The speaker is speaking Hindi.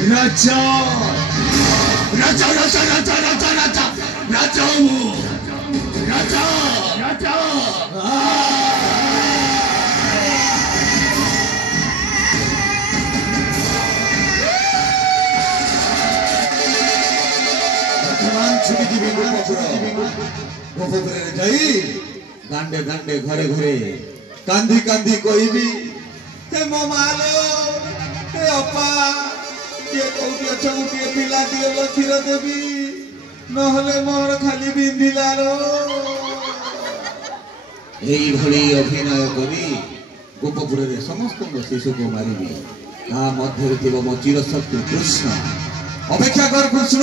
राजा राजा राजा राजा राजा राजा राजा हूँ राजा राजा गांडे गांडे घरे घरे कांदी कांदी कहबी हे मो मालो हे अपा किए कौटी अच्छा गोटे पिला दिए क्षीर देवी नहले मोर खाली बिंदिलारो यही भली अभिनय करी गोपपुर समस्त शिशु को मारिबी ता मध्य थी मो चिरशक्ति कृष्ण अपेक्षा कर कृष्ण